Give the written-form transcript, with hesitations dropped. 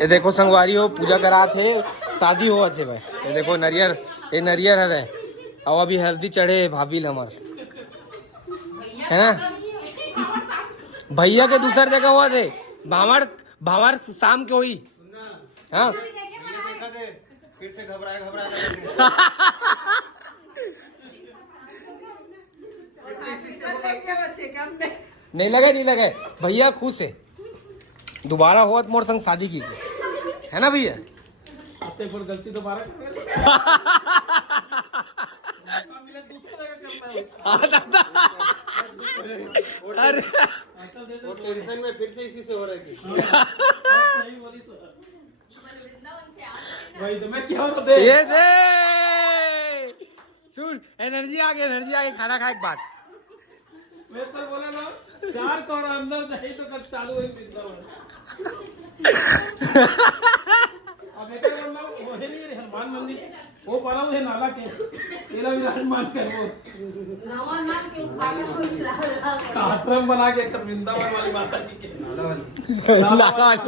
ये देखो संगवारी हो पूजा करा थे शादी हुआ थे भाई। ये देखो नरियर, ये नरियर है और अभी हल्दी चढ़े भाभी लमर है ना। भैया के दूसर जगह हुआ थे भावर भावर शाम के हुई। हाँ फिर से घबराए नहीं लगे भैया खुश है दोबारा हुआ मोर संग शादी की है ना भैया। गलती दोबारा अरे वो टेंशन में फिर से इसी से हो रहा है। ये दे सुन एनर्जी आ गई खाना खाए के बाद। मैं तो बोला ना 4 करोड़ अंदर नहीं तो कब चालू हुई वृंदावन। अब एक बोलना वो है नहीं हनुमान मंदिर वो बना हुआ है नाला के तेरा भी हनुमान कर वो आश्रम बना के वृंदावन वाली माता जी के नाला वाली